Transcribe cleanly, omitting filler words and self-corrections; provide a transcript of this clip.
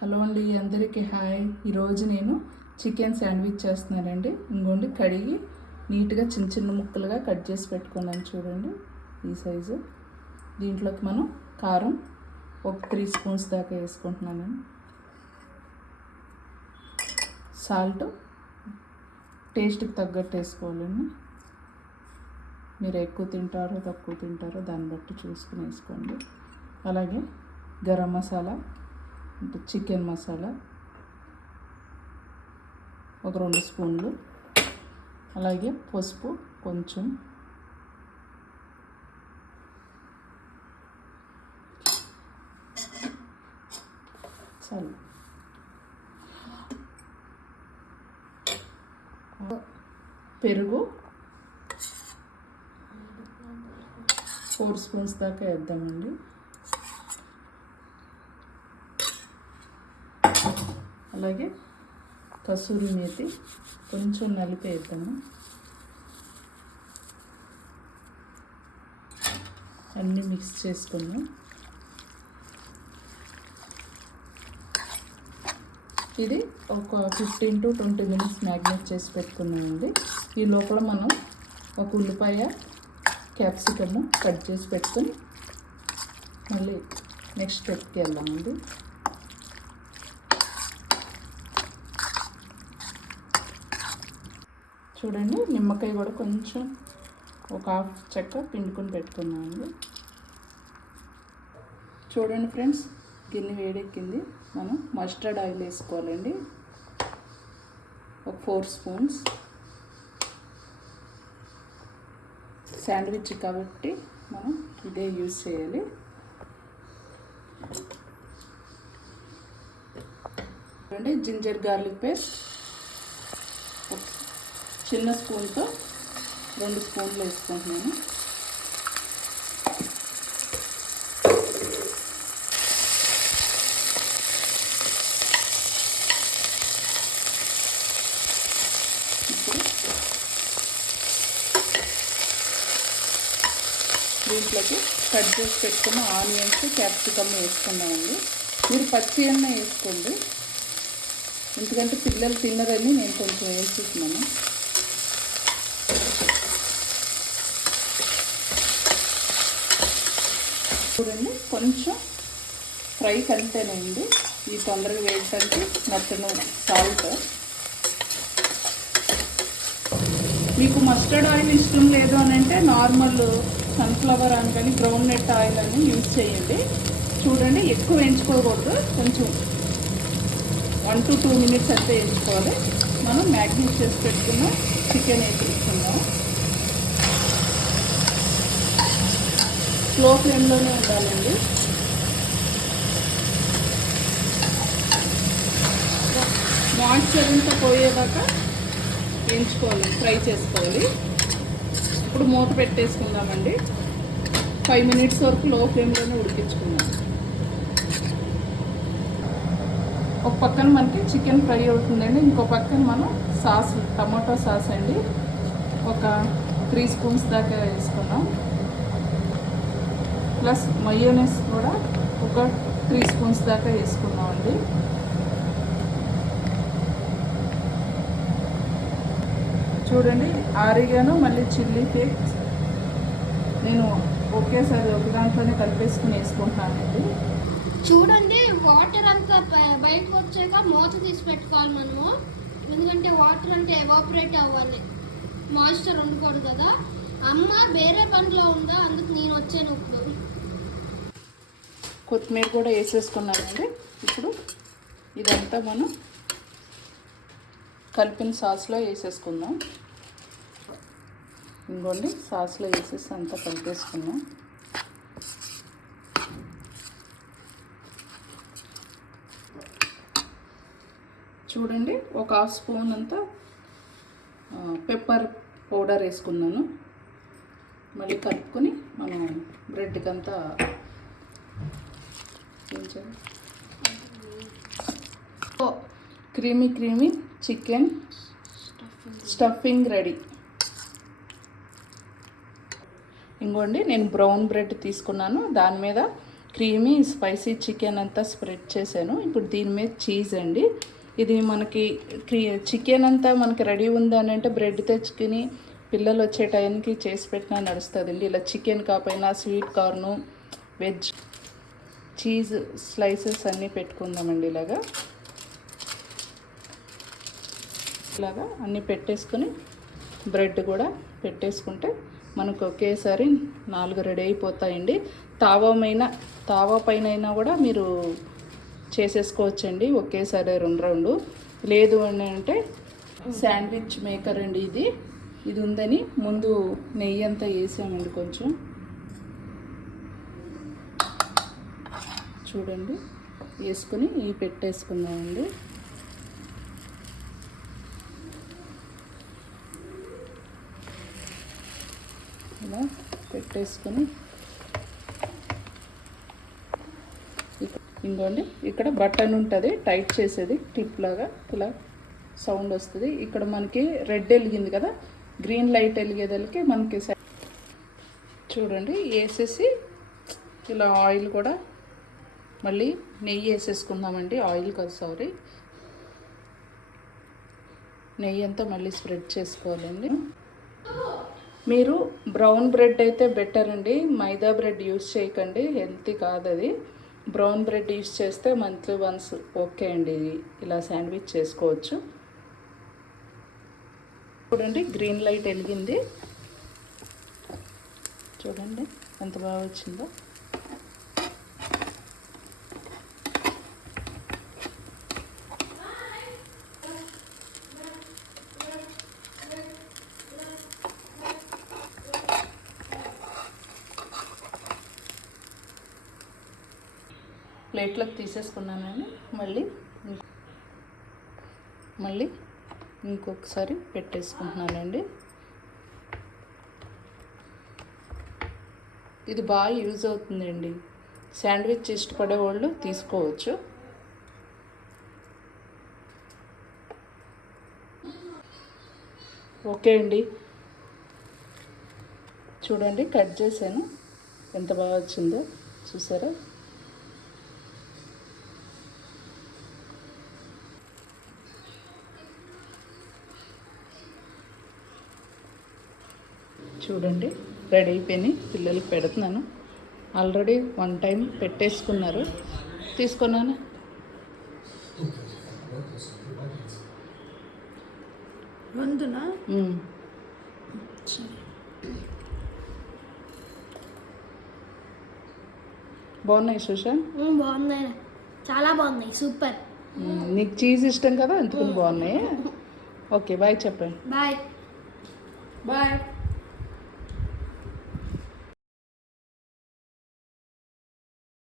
Hello అండి, అందరికీ hi. ఈరోజు నేను చికెన్ శాండ్విచ్ చేస్తున్నానండి. ఇంకోండి కడిగి నీట్గా చిన్న చిన్న ముక్కలుగా కట్ చేసి పెట్టుకున్నాను. చూడండి ఈ సైజు. దీంట్లోకి మనం కారం ఒక 3 స్పూన్స్ దాకా వేసుకుంటున్నాను. సాల్ట్ టేస్ట్కి తగ్గట్టు వేసుకోవాలండి. మీరు ఎక్కువ తింటారో తక్కువ తింటారో దాన్ని బట్టి చూసుకుని వేసుకోండి. అలాగే గరం మసాలా, చికెన్ మసాలా ఒక 2 స్పూన్లు, అలాగే పసుపు కొంచెం, చాలు, పెరుగు 4 స్పూన్స్ దాకా వేద్దామండి. అలాగే కసూరి మేతి కొంచెం నలిపేద్దాము. అన్నీ మిక్స్ చేసుకుందాం. ఇది ఒక 15 to 20 మినిట్స్ మ్యాగ్నేట్ చేసి పెట్టుకున్నామండి. ఈ లోపల మనం ఒక ఉల్లిపాయ, క్యాప్సికము కట్ చేసి పెట్టుకొని మళ్ళీ నెక్స్ట్ స్టెప్కి వెళ్దామండి. చూడండి, నిమ్మకాయ కూడా కొంచెం ఒక 1/2 చెక్క పిండుకొని పెట్టుకున్నామండి. చూడండి ఫ్రెండ్స్, గిన్నె వేడెక్కింది. మనం మస్టర్డ్ ఆయిల్ వేసుకోవాలండి. ఒక 4 స్పూన్స్. శాండ్విచ్ కాబట్టి మనం ఇదే యూజ్ చేయాలి. చూడండి, జింజర్ గార్లిక్ పేస్ట్ చిన్న స్పూన్తో 2 స్పూన్లు వేసుకుంటున్నాను. ఇప్పుడు దీంట్లోకి కట్ చేసి పెట్టుకున్న ఆనియన్స్, క్యాప్సికమ్ వేసుకున్నామండి. మీరు పచ్చి అన్న వేసుకోండి, ఎందుకంటే పిల్లలు తిన్నరని నేను కొంచెం వేసుకున్నాను. చూడండి, కొంచెం ఫ్రై కంటేనండి ఈ తొందరగా వేయడానికి మటను సాల్ట్. మీకు మస్టర్డ్ ఆయిల్ ఇష్టం లేదు అని అంటే నార్మల్ సన్ఫ్లవర్ అని కానీ గ్రౌండ్ నట్ ఆయిల్ అని యూజ్ చేయండి. చూడండి, ఎక్కువ వేయించుకోకూడదు, కొంచెం 1 to 2 మినిట్స్ అంతే వేయించుకోవాలి. మనం మ్యాగ్నేట్ చేసి పెట్టుకున్న చికెన్ వేసుకుందాం. స్లో ఫ్లేమ్లోనే ఉండాలండి. మాయిశ్చర్ అంతా పోయేదాకా వేయించుకోవాలి, ఫ్రై చేసుకోవాలి. ఇప్పుడు మూత పెట్టేసుకుందామండి. 5 మినిట్స్ వరకు లో ఫ్లేమ్లోనే ఉడికించుకుందాం. ఒక పక్కన మనకి చికెన్ ఫ్రై అవుతుందండి, ఇంకో పక్కన మనం సాస్, టమాటో సాస్ అండి ఒక 3 స్పూన్స్ దాకా వేసుకున్నాం. ప్లస్ మయోనీస్ కూడా ఒక 3 స్పూన్స్ దాకా వేసుకున్నామండి. చూడండి, ఆరిగాను మళ్ళీ చిల్లీ ఫ్లేక్స్ నేను ఒకేసారి ఒక దాంట్లోనే కలిపేసుకుని వేసుకుంటున్నానండి. చూడండి, వాటర్ అంతా బయటకు వచ్చాక మూత తీసి పెట్టుకోవాలి మనము, ఎందుకంటే వాటర్ అంటే ఎవాపరేట్ అవ్వాలి, మాయిశ్చర్ ఉండకూడదు కదా. అమ్మ వేరే పనిలో ఉందా, అందుకు నేను వచ్చాను. ఇప్పుడు కొత్తిమీర కూడా వేసేసుకున్నానండి. ఇప్పుడు ఇదంతా మనం కలిపిన సాస్లో వేసేసుకుందాం. ఇంకోండి, సాస్లో వేసేసి అంతా కలిపేసుకుందాం. చూడండి, ఒక 1/2 స్పూన్ అంతా పెప్పర్ పౌడర్ వేసుకున్నాను. మళ్ళీ కలుపుకొని మనం బ్రెడ్కి అంతా క్రీమీ చికెన్ స్టఫింగ్ రెడీ. ఇంకోండి, నేను బ్రౌన్ బ్రెడ్ తీసుకున్నాను. దాని మీద క్రీమీ స్పైసీ చికెన్ అంతా స్ప్రెడ్ చేశాను. ఇప్పుడు దీని మీద చీజ్ అండి. ఇది మనకి చికెన్ అంతా మనకి రెడీ ఉందని అంటే బ్రెడ్ తెచ్చుకుని పిల్లలు వచ్చే టైంకి చేసి పెట్టినా నడుస్తుందండి. ఇలా చికెన్ కాకపోయినా స్వీట్ కార్ను, వెజ్, చీజ్ స్లైసెస్ అన్నీ పెట్టుకుందామండి. ఇలాగా అన్నీ పెట్టేసుకుని బ్రెడ్ కూడా పెట్టేసుకుంటే మనకు ఒకేసారి 4 రెడీ అయిపోతాయండి. తావా పైన అయినా కూడా మీరు చేసేసుకోవచ్చండి ఒకేసారి 2 లేదు అని అంటే శాండ్విచ్ మేకర్ అండి. ఇది ఉందని ముందు నెయ్యి అంతా వేసామండి. కొంచెం చూడండి వేసుకుని ఇవి పెట్టేసుకుందామండి. ఇలా పెట్టేసుకొని ఇంకోండి ఇక్కడ బటన్ ఉంటుంది టైట్ చేసేది, క్లిప్ లాగా ఇలా సౌండ్ వస్తుంది. ఇక్కడ మనకి రెడ్ వెలిగింది కదా, గ్రీన్ లైట్ వెలిగేదలకి మనకి చూడండి వేసేసి ఇలా ఆయిల్ కూడా మళ్ళీ నెయ్యి వేసేసుకుందామండి. ఆయిల్ కాదు సారీ, నెయ్యి అంతా మళ్ళీ స్ప్రెడ్ చేసుకోవాలండి. మీరు బ్రౌన్ బ్రెడ్ అయితే బెటర్ అండి, మైదా బ్రెడ్ యూస్ చేయకండి, హెల్తీ కాదు అది. బ్రౌన్ బ్రెడ్ యూస్ చేస్తే మంత్లీ వన్స్ ఓకే అండి, ఇలా శాండ్విచ్ చేసుకోవచ్చు. చూడండి గ్రీన్ లైట్ వెలిగింది, చూడండి ఎంత బాగా వచ్చిందో. ప్లేట్లోకి తీసేసుకున్నానని మళ్ళీ ఇంకొకసారి పెట్టేసుకుంటున్నానండి. ఇది బాగా యూజ్ అవుతుందండి, శాండ్విచ్ ఇష్టపడే వాళ్ళు తీసుకోవచ్చు. ఓకే అండి, చూడండి కట్ చేశాను, ఎంత బాగా వచ్చిందో చూసారా. చూడండి రెడీ అయిపోయినాయి, పిల్లలకి పెడుతున్నాను. ఆల్రెడీ 1 టైం పెట్టేసుకున్నారు, తీసుకున్నాను. బాగున్నాయి సుశాంత్? బాగున్నాయి, చాలా బాగున్నాయి, సూపర్. నీకు చీజ్ ఇష్టం కదా అందుకని బాగున్నాయి. ఓకే బాయ్ చెప్పండి. బాయ్. బాయ్.